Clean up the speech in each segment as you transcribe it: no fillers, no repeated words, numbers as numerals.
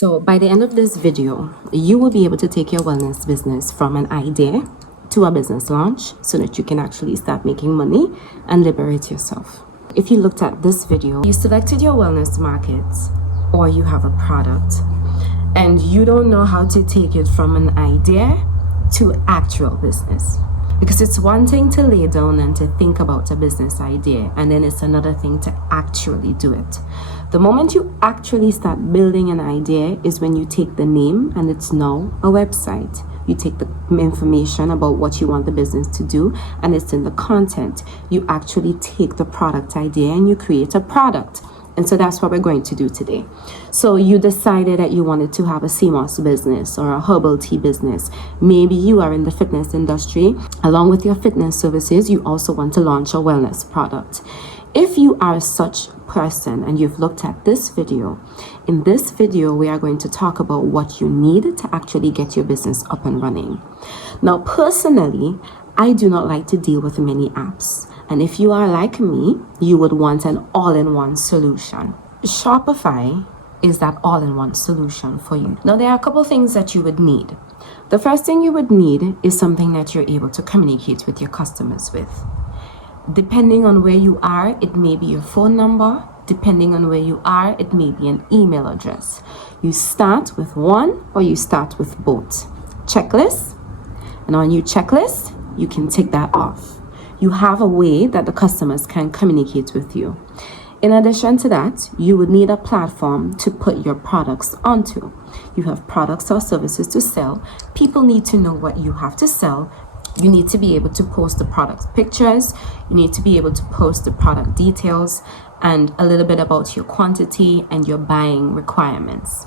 So by the end of this video, you will be able to take your wellness business from an idea to a business launch so that you can actually start making money and liberate yourself. If you looked at this video, you selected your wellness markets or you have a product and you don't know how to take it from an idea to actual business. Because it's one thing to lay down and to think about a business idea, and then it's another thing to actually do it. The moment you actually start building an idea is when you take the name and it's now a website. You take the information about what you want the business to do and it's in the content. You actually take the product idea and you create a product. And so that's what we're going to do today. So you decided that you wanted to have a CMOS business or a herbal tea business. Maybe you are in the fitness industry. Along with your fitness services, you also want to launch a wellness product. If you are such person and you've looked at this video, in this video, we are going to talk about what you need to actually get your business up and running. Now, personally, I do not like to deal with many apps. And if you are like me, you would want an all-in-one solution. Shopify is that all-in-one solution for you. Now, there are a couple things that you would need. The first thing you would need is something that you're able to communicate with your customers with. Depending on where you are, it may be your phone number. Depending on where you are, it may be an email address. You start with one or you start with both. Checklist. And on your checklist, you can tick that off. You have a way that the customers can communicate with you. In addition to that, you would need a platform to put your products onto. You have products or services to sell. People need to know what you have to sell. You need to be able to post the product pictures. You need to be able to post the product details and a little bit about your quantity and your buying requirements.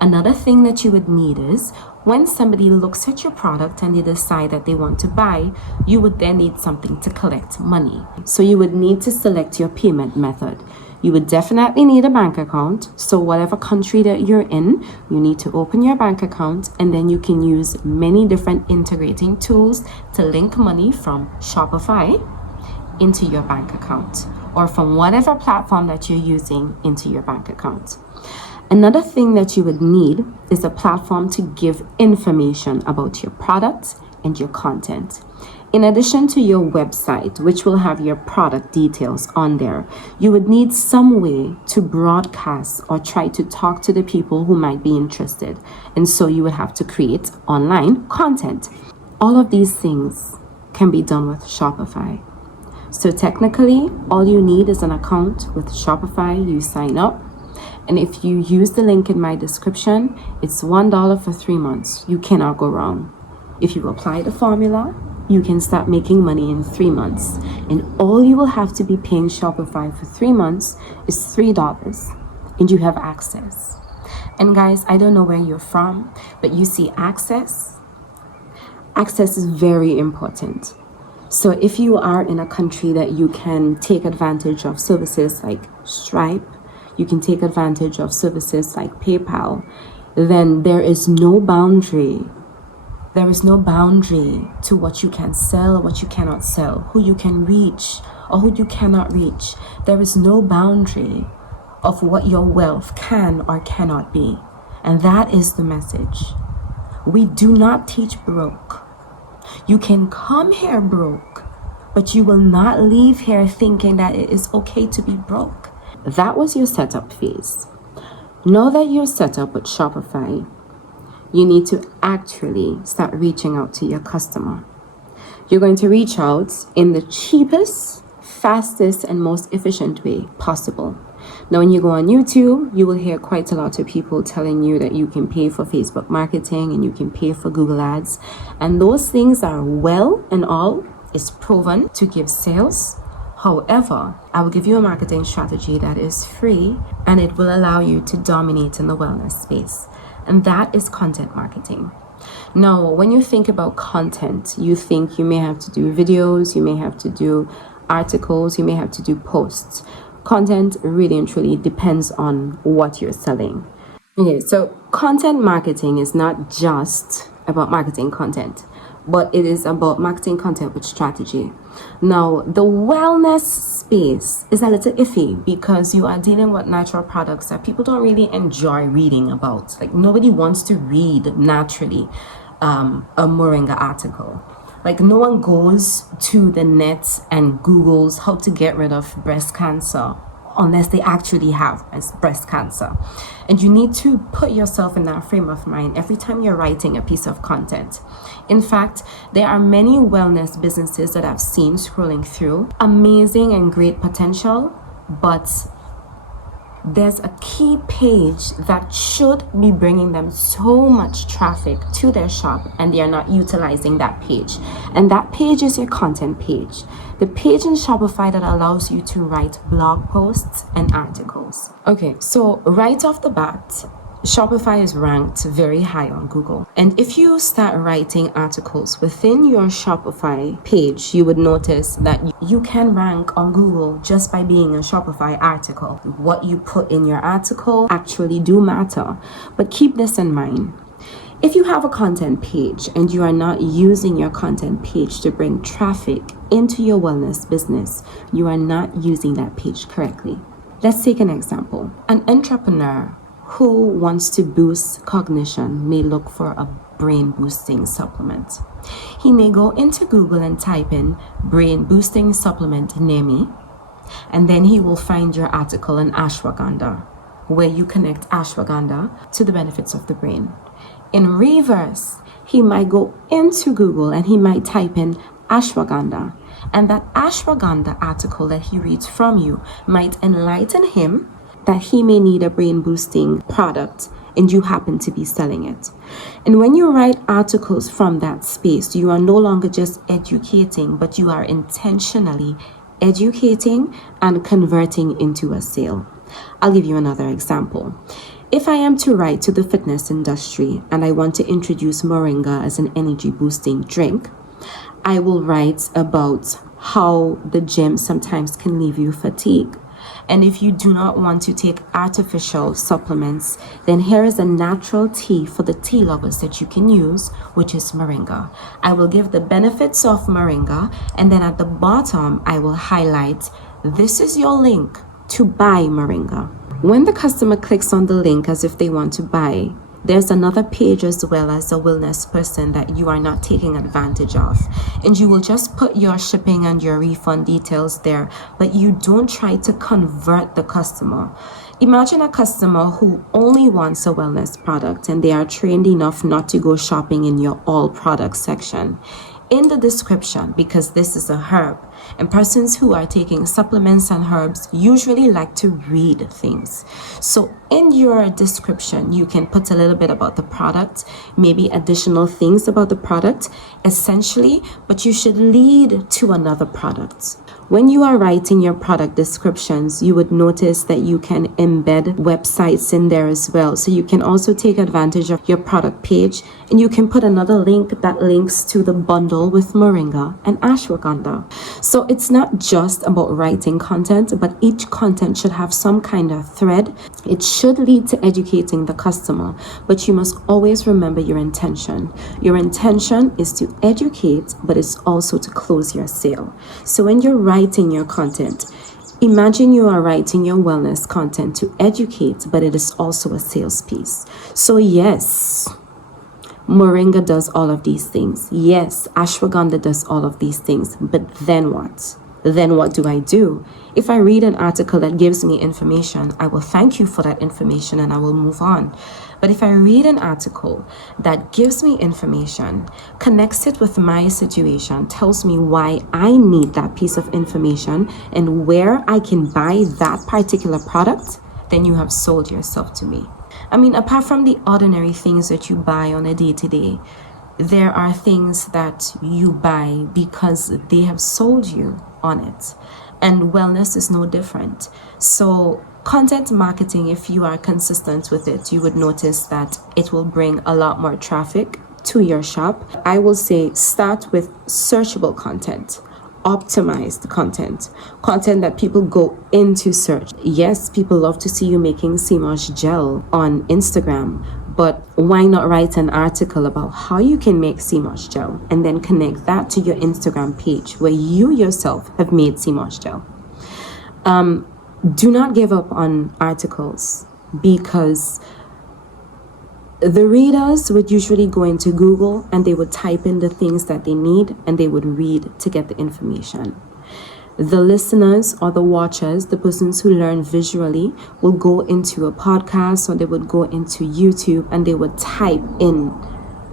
Another thing that you would need is when somebody looks at your product and they decide that they want to buy, you would then need something to collect money. So you would need to select your payment method. You would definitely need a bank account. So whatever country that you're in, you need to open your bank account and then you can use many different integrating tools to link money from Shopify into your bank account or from whatever platform that you're using into your bank account. Another thing that you would need is a platform to give information about your product and your content. In addition to your website, which will have your product details on there, you would need some way to broadcast or try to talk to the people who might be interested. And so you would have to create online content. All of these things can be done with Shopify. So technically, all you need is an account with Shopify. You sign up. And if you use the link in my description, it's $1 for 3 months. You cannot go wrong. If you apply the formula, you can start making money in 3 months. And all you will have to be paying Shopify for 3 months is $3. And you have access. And guys, I don't know where you're from, but you see access. Access is very important. So if you are in a country that you can take advantage of services like Stripe, you can take advantage of services like PayPal, then there is no boundary. There is no boundary to what you can sell or what you cannot sell, who you can reach or who you cannot reach. There is no boundary of what your wealth can or cannot be. And that is the message. We do not teach broke. You can come here broke, but you will not leave here thinking that it is okay to be broke. That was your setup phase. Now that you're set up with Shopify, you need to actually start reaching out to your customer. You're going to reach out in the cheapest, fastest, and most efficient way possible. Now, when you go on YouTube, you will hear quite a lot of people telling you that you can pay for Facebook marketing and you can pay for Google Ads. And those things are well and all. It's proven to give sales. However, I will give you a marketing strategy that is free and it will allow you to dominate in the wellness space. And that is content marketing. Now, when you think about content, you think you may have to do videos, you may have to do articles, you may have to do posts. Content really and truly depends on what you're selling. Okay, so content marketing is not just about marketing content. but it is about marketing content with strategy. Now, the wellness space is a little iffy because you are dealing with natural products that people don't really enjoy reading about. Like, nobody wants to read naturally a moringa article. Like, no one goes to the net and Googles how to get rid of breast cancer unless they actually have breast cancer. And you need to put yourself in that frame of mind every time you're writing a piece of content. In fact, there are many wellness businesses that I've seen scrolling through, amazing and great potential, but there's a key page that should be bringing them so much traffic to their shop, and they are not utilizing that page. And that page is your content page. The page in Shopify that allows you to write blog posts and articles. Okay, so right off the bat, Shopify is ranked very high on Google. And if you start writing articles within your Shopify page, you would notice that you can rank on Google just by being a Shopify article. What you put in your article actually do matter. But keep this in mind. If you have a content page and you are not using your content page to bring traffic into your wellness business, you are not using that page correctly. Let's take an example. An entrepreneur who wants to boost cognition may look for a brain boosting supplement. He may go into Google and type in brain boosting supplement near me, and then he will find your article on ashwagandha, where you connect ashwagandha to the benefits of the brain. In reverse, he might go into Google and he might type in ashwagandha, and that ashwagandha article that he reads from you might enlighten him that he may need a brain boosting product and you happen to be selling it. And when you write articles from that space, you are no longer just educating, but you are intentionally educating and converting into a sale. I'll give you another example. If I am to write to the fitness industry and I want to introduce moringa as an energy boosting drink, I will write about how the gym sometimes can leave you fatigued. And if you do not want to take artificial supplements, then here is a natural tea for the tea lovers that you can use, which is moringa. I will give the benefits of moringa, and then at the bottom, I will highlight, this is your link to buy moringa. When the customer clicks on the link as if they want to buy, there's another page as well as a wellness person that you are not taking advantage of. And you will just put your shipping and your refund details there, but you don't try to convert the customer. Imagine a customer who only wants a wellness product and they are trained enough not to go shopping in your all products section. In the description, because this is a herb, and persons who are taking supplements and herbs usually like to read things. So in your description, you can put a little bit about the product, maybe additional things about the product, essentially, but you should lead to another product. When you are writing your product descriptions, you would notice that you can embed websites in there as well. So you can also take advantage of your product page and you can put another link that links to the bundle with moringa and ashwagandha. So it's not just about writing content, but each content should have some kind of thread. It should lead to educating the customer, but you must always remember your intention. Your intention is to educate, but it's also to close your sale. So when you're writing your content, imagine you are writing your wellness content to educate, but it is also a sales piece. So yes, moringa does all of these things. Yes, ashwagandha does all of these things, but then what? Then what do I do? If I read an article that gives me information, I will thank you for that information and I will move on. But if I read an article that gives me information, connects it with my situation, tells me why I need that piece of information and where I can buy that particular product, then you have sold yourself to me. I mean, apart from the ordinary things that you buy on a day-to-day, there are things that you buy because they have sold you on it. And wellness is no different. So content marketing, if you are consistent with it, you would notice that it will bring a lot more traffic to your shop. I will say start with searchable content. optimized content that people go into search. Yes, people love to see you making sea moss gel on Instagram, but why not write an article about how you can make sea moss gel and then connect that to your Instagram page where you yourself have made sea moss gel? Do not give up on articles, because the readers would usually go into Google and they would type in the things that they need and they would read to get the information. The listeners or the watchers, the persons who learn visually, will go into a podcast or they would go into YouTube and they would type in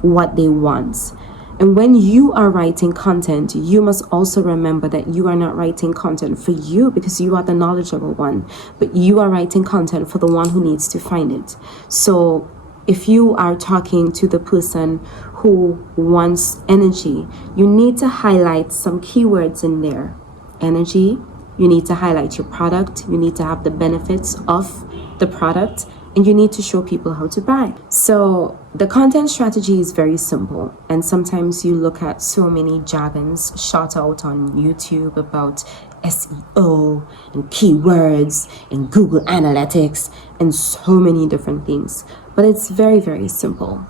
what they want. And when you are writing content, you must also remember that you are not writing content for you because you are the knowledgeable one, but you are writing content for the one who needs to find it. So if you are talking to the person who wants energy, you need to highlight some keywords in there. Energy, you need to highlight your product, you need to have the benefits of the product, and you need to show people how to buy. So the content strategy is very simple, and sometimes you look at so many jargons shot out on YouTube about SEO and keywords and Google Analytics and so many different things. But it's very, very simple.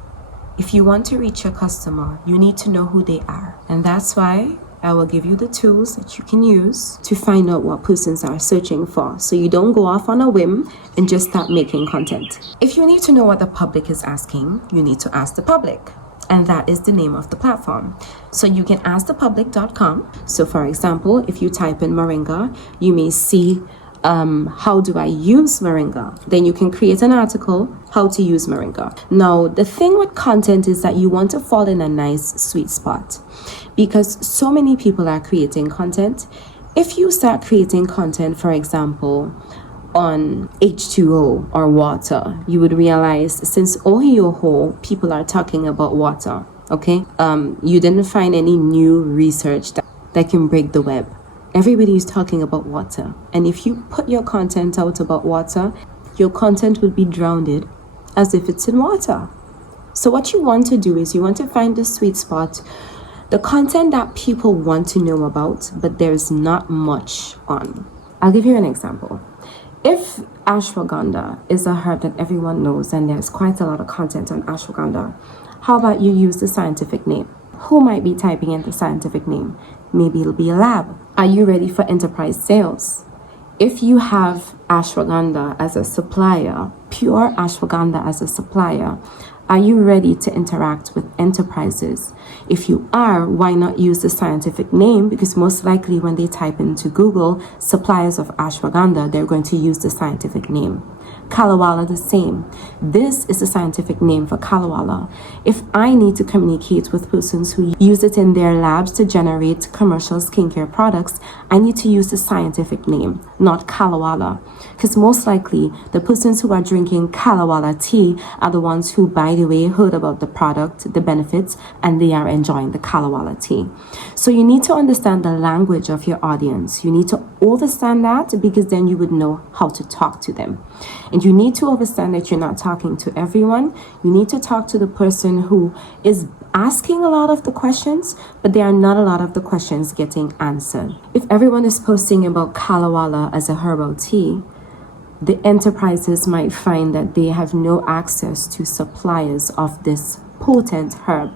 If you want to reach your customer, you need to know who they are. And that's why I will give you the tools that you can use to find out what persons are searching for, so you don't go off on a whim and just start making content. If you need to know what the public is asking, you need to ask the public. And that is the name of the platform. So you can askthepublic.com. So for example, if you type in moringa, you may see how do I use moringa? Then you can create an article, how to use moringa. Now, the thing with content is that you want to fall in a nice sweet spot, because so many people are creating content. If you start creating content, for example, on H2O or water, you would realize since Ohioho, people are talking about water, okay? You didn't find any new research that can break the web. Everybody is talking about water. And if you put your content out about water, your content will be drowned as if it's in water. So what you want to do is you want to find the sweet spot, the content that people want to know about, but there's not much on. I'll give you an example. If ashwagandha is a herb that everyone knows and there's quite a lot of content on ashwagandha, how about you use the scientific name? Who might be typing in the scientific name? Maybe it'll be a lab. Are you ready for enterprise sales? If you have ashwagandha as a supplier, pure ashwagandha as a supplier, are you ready to interact with enterprises? If you are, why not use the scientific name? Because most likely when they type into Google suppliers of ashwagandha, they're going to use the scientific name. Kalawala the same. This is the scientific name for Kalawala. If I need to communicate with persons who use it in their labs to generate commercial skincare products, I need to use the scientific name, not Kalawala. Because most likely the persons who are drinking Kalawala tea are the ones who, by the way, heard about the product, the benefits, and they are enjoying the Kalawala tea. So you need to understand the language of your audience. You need to understand that, because then you would know how to talk to them. And you need to understand that you're not talking to everyone. You need to talk to the person who is asking a lot of the questions, but there are not a lot of the questions getting answered. If everyone is posting about Kalawala as a herbal tea, the enterprises might find that they have no access to suppliers of this potent herb.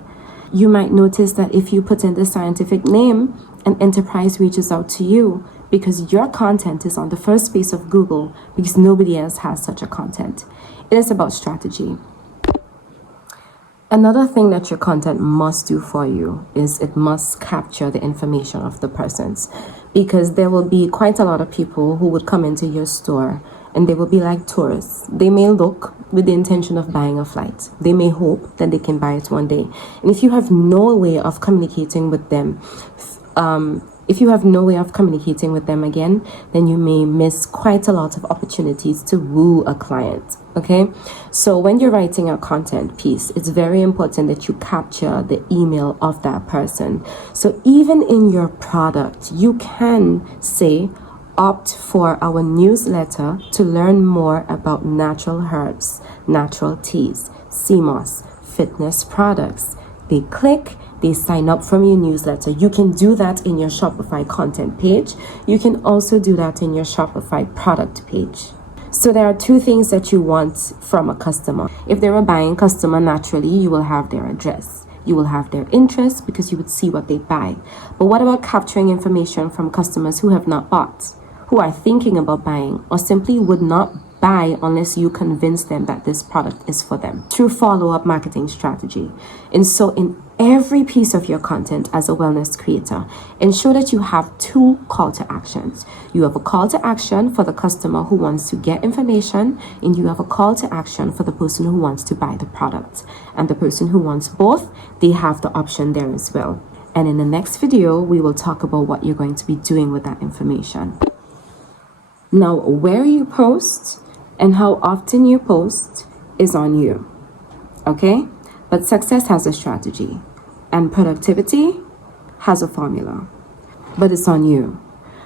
You might notice that if you put in the scientific name, an enterprise reaches out to you because your content is on the first space of Google, because nobody else has such a content. It is about strategy. Another thing that your content must do for you is it must capture the information of the persons, because there will be quite a lot of people who would come into your store and they will be like tourists. They may look with the intention of buying a flight. They may hope that they can buy it one day. And if you have no way of communicating with them, again, then you may miss quite a lot of opportunities to woo a client. Okay, so when you're writing a content piece, it's very important that you capture the email of that person. So even in your product, you can say, opt for our newsletter to learn more about natural herbs, natural teas, sea moss, fitness products. They click, they sign up from your newsletter. You can do that in your Shopify content page. You can also do that in your Shopify product page. So there are two things that you want from a customer. If they're a buying customer, naturally, you will have their address. You will have their interest because you would see what they buy. But what about capturing information from customers who have not bought, who are thinking about buying, or simply would not buy unless you convince them that this product is for them through follow-up marketing strategy? And so in every piece of your content as a wellness creator, ensure that you have two call to actions. You have a call to action for the customer who wants to get information, and you have a call to action for the person who wants to buy the product. And the person who wants both, they have the option there as well. And in the next video, we will talk about what you're going to be doing with that information. Now, where you post and how often you post is on you, okay? But success has a strategy, and productivity has a formula, but it's on you.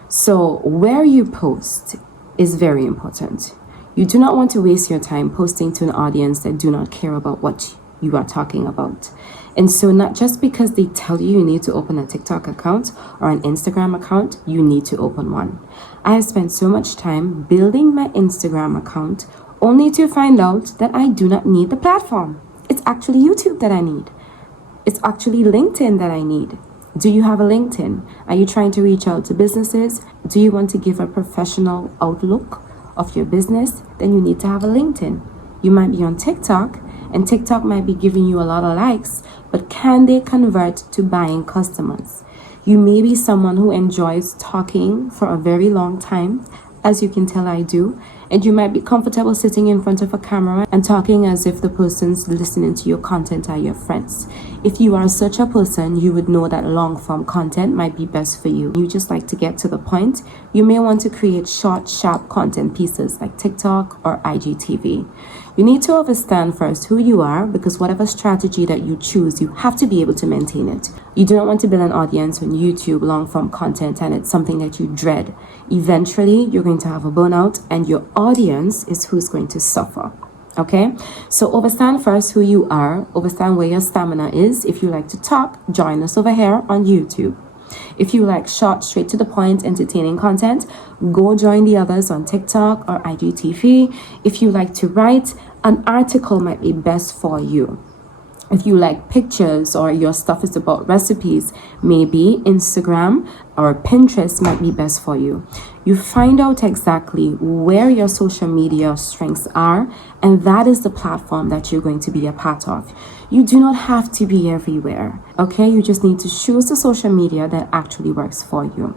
So where you post is very important. You do not want to waste your time posting to an audience that do not care about what you are talking about. And so not just because they tell you need to open a TikTok account or an Instagram account, you need to open one. I have spent so much time building my Instagram account only to find out that I do not need the platform. It's actually YouTube that I need. It's actually LinkedIn that I need. Do you have a LinkedIn? Are you trying to reach out to businesses? Do you want to give a professional outlook of your business? Then you need to have a LinkedIn. You might be on TikTok, and TikTok might be giving you a lot of likes, but can they convert to buying customers? You may be someone who enjoys talking for a very long time, as you can tell I do, and you might be comfortable sitting in front of a camera and talking as if the persons listening to your content are your friends. If you are such a person, you would know that long form content might be best for you. You just like to get to the point. You may want to create short, sharp content pieces like TikTok or IGTV. You need to understand first who you are, because whatever strategy that you choose, you have to be able to maintain it. You do not want to build an audience on YouTube long form content and it's something that you dread. Eventually, you're going to have a burnout, and your audience is who's going to suffer. Okay, so understand first who you are, understand where your stamina is. If you like to talk, join us over here on YouTube. If you like short, straight to the point, entertaining content, go join the others on TikTok or IGTV. If you like to write, an article might be best for you. If you like pictures or your stuff is about recipes, maybe Instagram or Pinterest might be best for you. You find out exactly where your social media strengths are, and that is the platform that you're going to be a part of. You do not have to be everywhere, okay? You just need to choose the social media that actually works for you.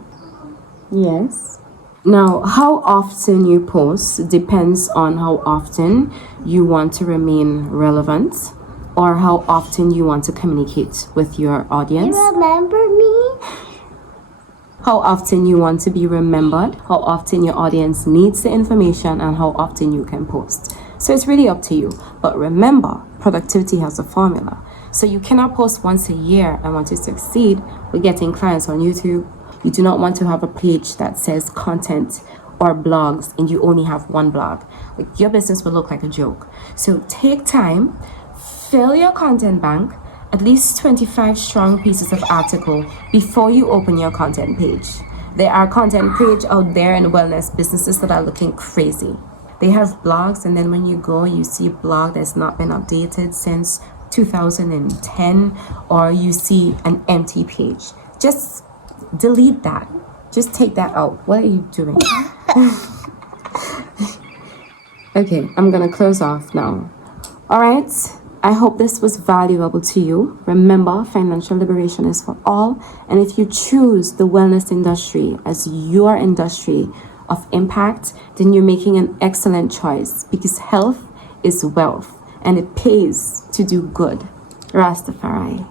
Yes. Now, how often you post depends on how often you want to remain relevant, or how often you want to communicate with your audience. You remember me? How often you want to be remembered, how often your audience needs the information, and how often you can post. So it's really up to you. But remember, productivity has a formula. So you cannot post once a year and want to succeed with getting clients on YouTube. You do not want to have a page that says content or blogs and you only have one blog. Like, your business will look like a joke. So take time, fill your content bank, at least 25 strong pieces of article before you open your content page. There are content pages out there in wellness businesses that are looking crazy. They have blogs, and then when you go, you see a blog that's not been updated since 2010, or you see an empty page. Just delete that. Just take that out. What are you doing? Okay, I'm gonna close off now. All right. I hope this was valuable to you. Remember, financial liberation is for all. And if you choose the wellness industry as your industry of impact, then you're making an excellent choice, because health is wealth and it pays to do good. Rastafari.